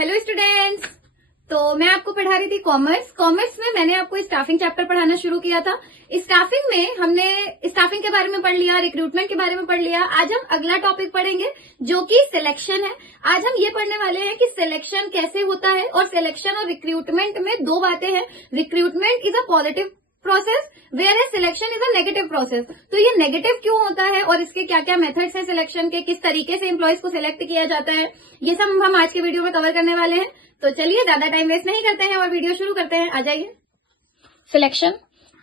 Hello students. तो मैं आपको पढ़ा रही थी कॉमर्स में मैंने आपको स्टाफिंग चैप्टर पढ़ाना शुरू किया था। स्टाफिंग में हमने स्टाफिंग के बारे में पढ़ लिया, रिक्रूटमेंट के बारे में पढ़ लिया। आज हम अगला टॉपिक पढ़ेंगे जो कि सिलेक्शन है। आज हम ये पढ़ने वाले हैं कि सिलेक्शन कैसे होता है, और सिलेक्शन और रिक्रूटमेंट में दो बातें हैं। Recruitment is a positive process whereas selection is a negative process. तो ये नेगेटिव क्यों होता है और इसके क्या क्या मेथड्स हैं सिलेक्शन के, किस तरीके से एम्प्लॉयज को सिलेक्ट किया जाता है, ये सब हम आज के वीडियो में कवर करने वाले हैं। तो चलिए ज्यादा टाइम वेस्ट नहीं करते हैं और वीडियो शुरू करते हैं। आ जाइए। सिलेक्शन।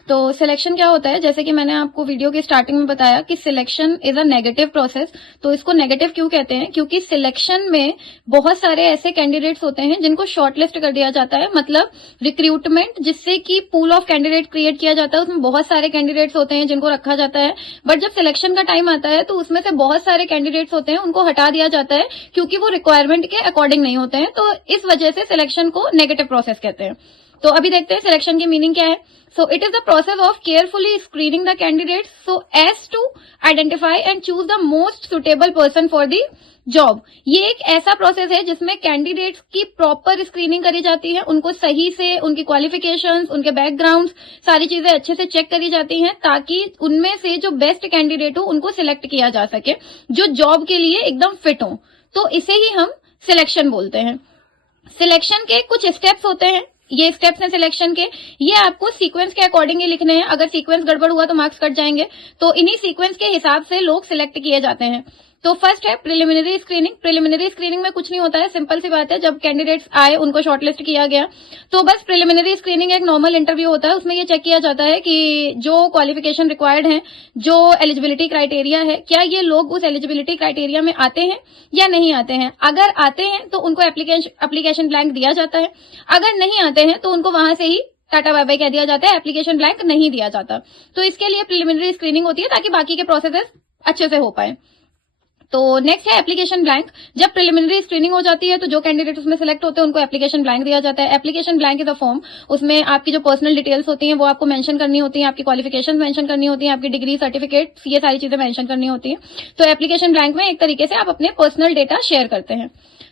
तो सिलेक्शन क्या होता है, जैसे कि मैंने आपको वीडियो के स्टार्टिंग में बताया कि selection is a negative process. तो इसको नेगेटिव क्यों कहते हैं? क्योंकि सिलेक्शन में बहुत सारे ऐसे कैंडिडेट्स होते हैं जिनको शॉर्टलिस्ट कर दिया जाता है। मतलब रिक्रूटमेंट जिससे कि पूल ऑफ कैंडिडेट क्रिएट किया जाता है, उसमें बहुत सारे कैंडिडेट्स होते हैं जिनको रखा जाता है। बट जब सिलेक्शन का टाइम आता है तो उसमें से बहुत सारे कैंडिडेट्स होते हैं, उनको हटा दिया जाता है क्योंकि वो रिक्वायरमेंट के अकॉर्डिंग नहीं होते हैं। तो इस वजह से सिलेक्शन को नेगेटिव प्रोसेस कहते हैं। तो अभी देखते हैं सिलेक्शन की मीनिंग क्या है। So it is the process of carefully screening the candidates so as to identify and choose the most suitable person for the job। ये एक ऐसा प्रोसेस है जिसमें कैंडिडेट्स की प्रॉपर स्क्रीनिंग करी जाती है, उनको सही से उनकी क्वालिफिकेशंस, उनके बैकग्राउंड, सारी चीजें अच्छे से चेक करी जाती हैं ताकि उनमें से जो बेस्ट कैंडिडेट हो उनको सिलेक्ट किया जा सके, जो जॉब के लिए एकदम फिट हो। तो इसे ही हम सिलेक्शन बोलते हैं। सिलेक्शन के कुछ स्टेप्स होते हैं, ये स्टेप्स हैं सिलेक्शन के। ये आपको सीक्वेंस के अकॉर्डिंग ही लिखने हैं, अगर सीक्वेंस गड़बड़ हुआ तो मार्क्स कट जाएंगे। तो इन्हीं सीक्वेंस के हिसाब से लोग सिलेक्ट किए जाते हैं। तो फर्स्ट है प्रिलिमिनरी स्क्रीनिंग। प्रिलिमिनरी स्क्रीनिंग में कुछ नहीं होता है, सिंपल सी बात है। जब कैंडिडेट्स आए, उनको शॉर्टलिस्ट किया गया, तो बस प्रिलिमिनरी स्क्रीनिंग एक नॉर्मल इंटरव्यू होता है। उसमें ये चेक किया जाता है कि जो क्वालिफिकेशन रिक्वायर्ड है, जो एलिजिबिलिटी क्राइटेरिया है, क्या ये लोग उस एलिजिबिलिटी क्राइटेरिया में आते हैं या नहीं आते हैं। अगर आते हैं तो उनको एप्लीकेशन ब्लैंक दिया जाता है, अगर नहीं आते हैं तो उनको वहां से ही टाटा बाय बाय कह दिया जाता है, एप्लीकेशन ब्लैंक नहीं दिया जाता। तो इसके लिए प्रिलिमिनरी स्क्रीनिंग होती है ताकि बाकी के प्रोसेसेस अच्छे से हो पाए। तो नेक्स्ट है एप्लीकेशन ब्लैंक। जब प्रिलिमिनरी स्क्रीनिंग हो जाती है तो जो कैंडिडेट उसमें सिलेक्ट होते हैं उनको एप्लीकेशन ब्लैंक दिया जाता है। Application blank is a form, उसमें आपकी जो पर्सनल डिटेल्स होती हैं वो आपको मेंशन करनी होती हैं, आपकी क्वालिफिकेशन मेंशन करनी होती हैं, आपकी डिग्री, सर्टिफिकेट, ये सारी चीजें मेंशन करनी होती हैं। तो एप्लीकेशन ब्लैंक में एक तरीके से आप अपने पर्सनल डेटा शेयर करते हैं।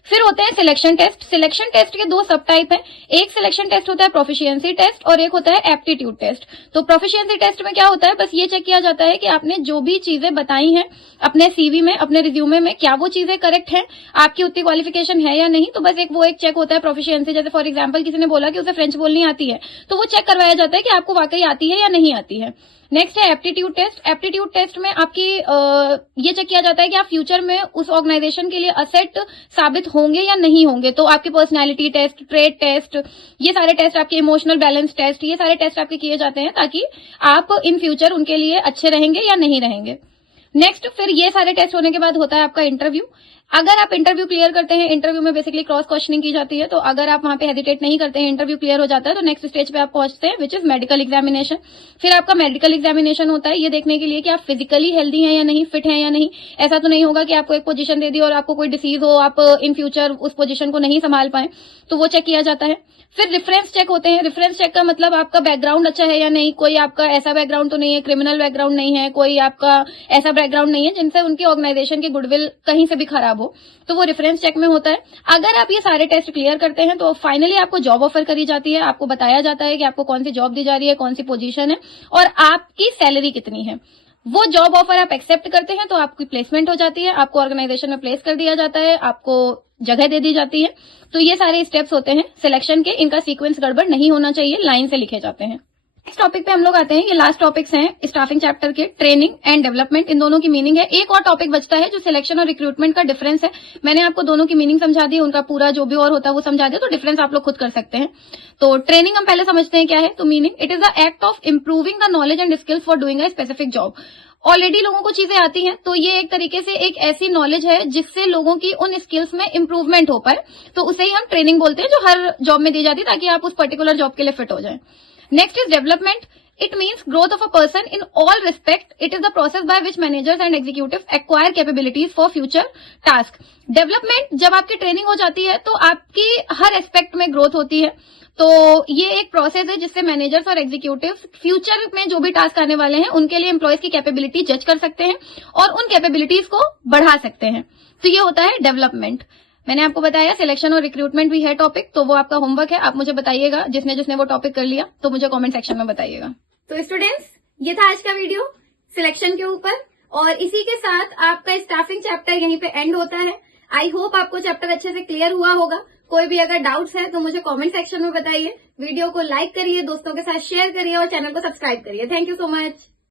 फिर होते हैं सिलेक्शन टेस्ट। सिलेक्शन टेस्ट के दो सब टाइप हैं। एक सिलेक्शन टेस्ट होता है प्रोफिशिएंसी टेस्ट और एक होता है एप्टीट्यूड टेस्ट। तो प्रोफिशिएंसी टेस्ट में क्या होता है, बस ये चेक किया जाता है कि आपने जो भी चीजें बताई हैं अपने सीवी में, अपने रिज्यूमे में, क्या वो चीजें करेक्ट हैं, आपकी उतनी क्वालिफिकेशन है या नहीं। तो बस एक चेक होता है प्रोफिशिएंसी। जैसे फॉर एग्जाम्पल किसी ने बोला कि उसे फ्रेंच बोलनी आती है, तो वो चेक करवाया जाता है कि आपको वाकई आती है या नहीं आती है। नेक्स्ट है एप्टीट्यूड टेस्ट। एप्टीट्यूड टेस्ट में आपकी ये चेक किया जाता है कि आप फ्यूचर में उस ऑर्गेनाइजेशन के लिए असेट साबित होंगे या नहीं होंगे। तो आपकी पर्सनैलिटी टेस्ट, ट्रेड टेस्ट, ये सारे टेस्ट, आपके इमोशनल बैलेंस टेस्ट, ये सारे टेस्ट आपके किए जाते हैं ताकि आप इन फ्यूचर उनके लिए अच्छे रहेंगे या नहीं रहेंगे। नेक्स्ट, फिर ये सारे टेस्ट होने के बाद होता है आपका इंटरव्यू। अगर आप इंटरव्यू क्लियर करते हैं, इंटरव्यू में बेसिकली क्रॉस क्वेश्चनिंग की जाती है, तो अगर आप वहां पे हेजिटेट नहीं करते हैं, इंटरव्यू क्लियर हो जाता है, तो नेक्स्ट स्टेज पे आप पहुंचते हैं, विच इज मेडिकल एग्जामिनेशन। फिर आपका मेडिकल एग्जामिनेशन होता है, ये देखने के लिए कि आप फिजिकली हेल्दी हैं या नहीं, फिट हैं या नहीं। ऐसा तो नहीं होगा कि आपको एक पोजीशन दे दी और आपको कोई डिसीज हो, आप इन फ्यूचर उस पोजीशन को नहीं संभाल पाए, तो वो चेक किया जाता है। फिर रेफरेंस चेक होते हैं। रेफरेंस चेक का मतलब आपका बैकग्राउंड अच्छा है या नहीं, कोई आपका ऐसा बैकग्राउंड तो नहीं है, क्रिमिनल बैकग्राउंड नहीं है, कोई आपका ऐसा बैकग्राउंड नहीं है जिनसे उनकी ऑर्गेनाइजेशन की गुडविल कहीं से भी खराब हो, तो वो रेफरेंस चेक में होता है। अगर आप ये सारे टेस्ट क्लियर करते हैं तो फाइनली आपको जॉब ऑफर करी जाती है। आपको बताया जाता है कि आपको कौन सी जॉब दी जा रही है, कौन सी पोजीशन है और आपकी सैलरी कितनी है। वो जॉब ऑफर आप एक्सेप्ट करते हैं तो आपकी प्लेसमेंट हो जाती है, आपको ऑर्गेनाइजेशन में प्लेस कर दिया जाता है, आपको जगह दे दी जाती है। तो ये सारे स्टेप्स होते हैं सिलेक्शन के, इनका सीक्वेंस गड़बड़ नहीं होना चाहिए, लाइन से लिखे जाते हैं। नेक्स्ट टॉपिक पे हम लोग आते हैं। ये लास्ट टॉपिक्स हैं स्टाफिंग चैप्टर के, ट्रेनिंग एंड डेवलपमेंट, इन दोनों की मीनिंग है। एक और टॉपिक बचता है जो सिलेक्शन और रिक्रूटमेंट का डिफरेंस है। मैंने आपको दोनों की मीनिंग समझा दी, उनका पूरा जो भी और होता है वो समझा दिया, तो डिफरेंस आप लोग खुद कर सकते हैं। तो ट्रेनिंग हम पहले समझते हैं क्या है। तो meaning, it is the act of improving the knowledge and skills for doing a specific job. Already लोगों को चीजें आती हैं, तो ये एक तरीके से एक ऐसी नॉलेज है जिससे लोगों की उन स्किल्स में इंप्रूवमेंट हो पाए, तो उसे ही हम ट्रेनिंग बोलते हैं, जो हर जॉब में दी जाती है ताकि आप उस पर्टिकुलर जॉब के लिए फिट हो जाए। Next is development. It means growth of a person in all respect. It is the process by which managers and executives acquire capabilities for future task. Development, जब आपकी ट्रेनिंग हो जाती है तो आपकी हर एस्पेक्ट में ग्रोथ होती है। तो ये एक प्रोसेस है जिससे मैनेजर्स और एग्जीक्यूटिव्स फ्यूचर में जो भी टास्क आने वाले हैं उनके लिए एम्प्लॉयज की कैपेबिलिटी जज कर सकते हैं और उन कैपेबिलिटीज को बढ़ा सकते हैं। तो ये होता है डेवलपमेंट। मैंने आपको बताया सिलेक्शन और रिक्रूटमेंट भी है टॉपिक, तो वो आपका होमवर्क है, आप मुझे बताइएगा जिसने जिसने वो टॉपिक कर लिया तो मुझे कमेंट सेक्शन में बताइएगा। तो स्टूडेंट्स, ये था आज का वीडियो सिलेक्शन के ऊपर, और इसी के साथ आपका स्टाफिंग चैप्टर यहीं पे एंड होता है। आई होप आपको चैप्टर अच्छे से क्लियर हुआ होगा। कोई भी अगर डाउट्स है तो मुझे कमेंट सेक्शन में बताइए। वीडियो को लाइक करिए, दोस्तों के साथ शेयर करिए और चैनल को सब्सक्राइब करिए। Thank you so much.